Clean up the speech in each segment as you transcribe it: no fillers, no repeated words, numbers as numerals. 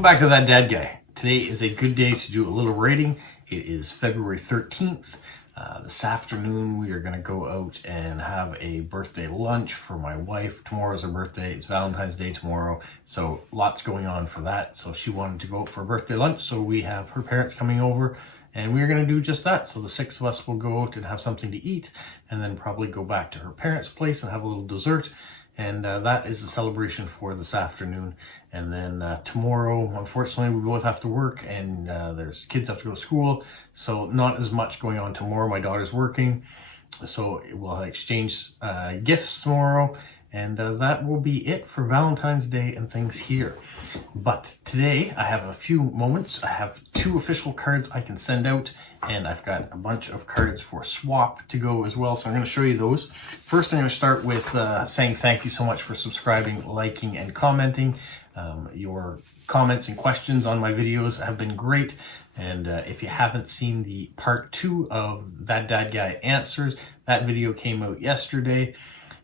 Welcome back to That Dad Guy. Today is a good day to do a little rating. It is February 13th. This afternoon we are going to go out and have a birthday lunch for my wife. Tomorrow's her birthday. It's Valentine's Day tomorrow. So lots going on for that. So she wanted to go out for a birthday lunch. So we have her parents coming over and we're going to do just that. So the six of us will go out and have something to eat and then probably go back to her parents' place and have a little dessert. And that is the celebration for this afternoon. And then tomorrow, unfortunately, we both have to work and there's kids have to go to school. So not as much going on tomorrow. My daughter's working. So we'll exchange gifts tomorrow. And that will be it for Valentine's Day and things here. But today I have a few moments. I have 2 official cards I can send out, and I've got a bunch of cards for swap to go as well. So I'm going to show you those. First, I'm going to start with saying thank you so much for subscribing, liking, and commenting. Your comments and questions on my videos have been great. And if you haven't seen the part 2 of That Dad Guy Answers, that video came out yesterday.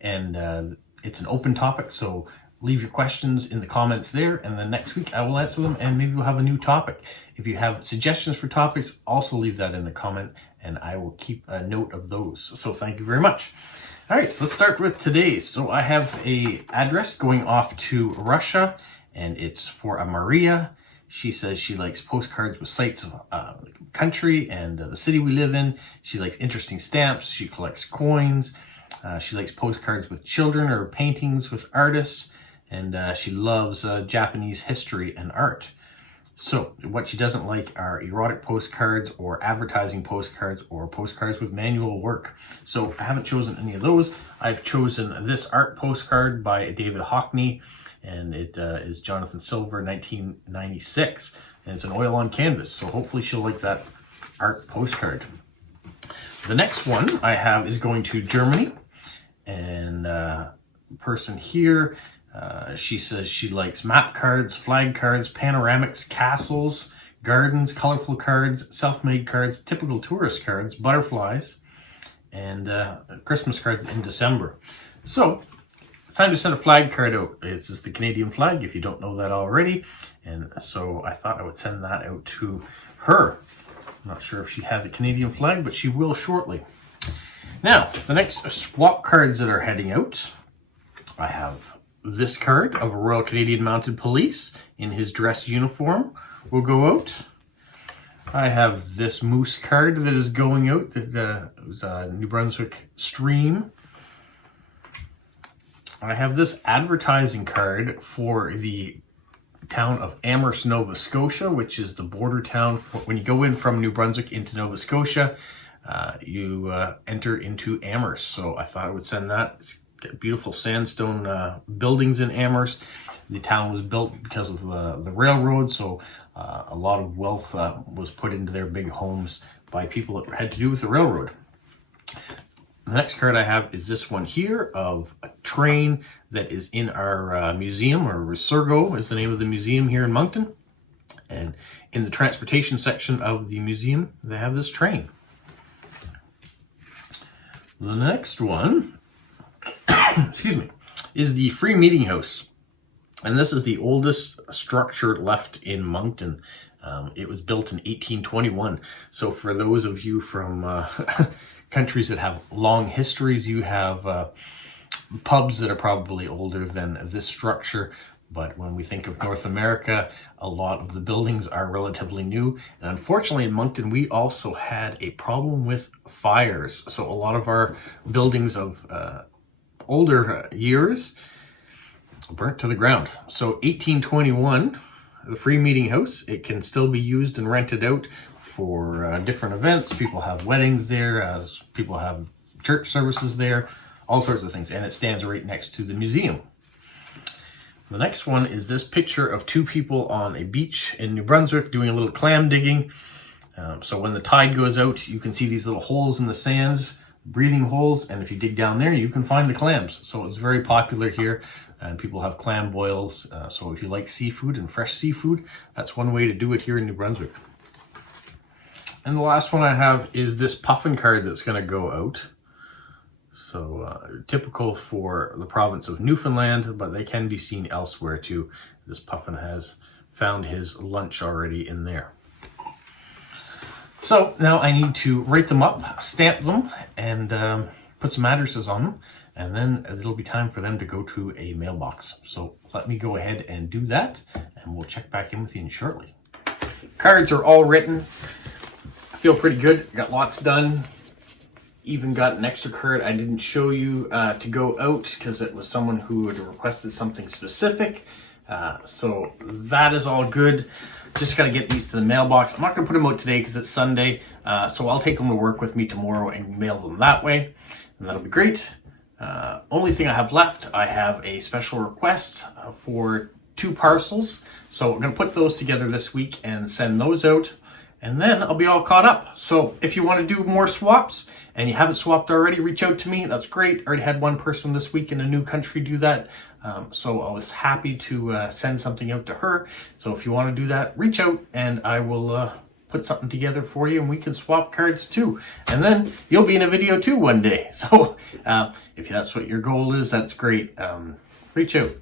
And it's an open topic, so leave your questions in the comments there, and then next week I will answer them, and maybe we'll have a new topic. If you have suggestions for topics, also leave that in the comment, and I will keep a note of those. So thank you very much. All right, let's start with today's. So I have a address going off to Russia, and it's for a Maria. She says she likes postcards with sights of country and the city we live in. She likes interesting stamps. She collects coins. She likes postcards with children or paintings with artists, and she loves Japanese history and art. So what she doesn't like are erotic postcards or advertising postcards or postcards with manual work. So I haven't chosen any of those. I've chosen this art postcard by David Hockney, and it is Jonathan Silver, 1996, and it's an oil on canvas. So hopefully she'll like that art postcard. The next one I have is going to Germany. And person here, she says she likes map cards, flag cards, panoramics, castles, gardens, colorful cards, self-made cards, typical tourist cards, butterflies, and Christmas cards in December. So it's time to send a flag card out. It's just the Canadian flag, if you don't know that already. And so I thought I would send that out to her. I'm not sure if she has a Canadian flag, but she will shortly. Now, the next swap cards that are heading out, I have this card of a Royal Canadian Mounted Police in his dress uniform will go out. I have this moose card that is going out, that was a New Brunswick stream. I have this advertising card for the town of Amherst, Nova Scotia, which is the border town. When you go in from New Brunswick into Nova Scotia, you enter into Amherst. So I thought I would send that. It's got beautiful sandstone buildings in Amherst. The town was built because of the railroad, so a lot of wealth was put into their big homes by people that had to do with the railroad. The next card I have is this one here of a train that is in our museum, or Resurgo is the name of the museum here in Moncton. And in the transportation section of the museum, they have this train. The next one, excuse me, is the Free Meeting House. And this is the oldest structure left in Moncton. It was built in 1821. So for those of you from countries that have long histories, you have pubs that are probably older than this structure. But when we think of North America, a lot of the buildings are relatively new. And unfortunately in Moncton, we also had a problem with fires. So a lot of our buildings of older years burnt to the ground. So 1821, the Free Meeting House, it can still be used and rented out for different events. People have weddings there, people have church services there, all sorts of things. And it stands right next to the museum. The next one is this picture of 2 people on a beach in New Brunswick doing a little clam digging. So when the tide goes out, you can see these little holes in the sand, breathing holes, and if you dig down there, you can find the clams. So it's very popular here, and people have clam boils. So if you like seafood and fresh seafood, that's one way to do it here in New Brunswick. And the last one I have is this puffin card that's going to go out. So typical for the province of Newfoundland, but they can be seen elsewhere too. This puffin has found his lunch already in there. So now I need to write them up, stamp them, and put some addresses on them, and then it'll be time for them to go to a mailbox. So let me go ahead and do that, and we'll check back in with you shortly. Cards are all written. I feel pretty good. Got lots done. Even got an extra card I didn't show you to go out because it was someone who had requested something specific. So that is all good. Just got to get these to the mailbox. I'm not going to put them out today because it's Sunday. So I'll take them to work with me tomorrow and mail them that way. And that'll be great. Only thing I have left, I have a special request for 2 parcels. So we're going to put those together this week and send those out. And then I'll be all caught up. So if you want to do more swaps and you haven't swapped already, reach out to me. That's great. Already had one person this week in a new country do that. So I was happy to send something out to her. So if you want to do that, reach out and I will put something together for you and we can swap cards too. And then you'll be in a video too one day. So if that's what your goal is, that's great. Reach out.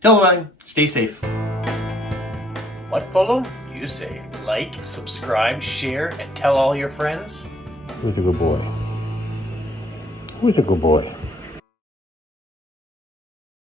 Till then, stay safe. What, Polo? You say like, subscribe, share, and tell all your friends. Who's a good boy? Who's a good boy?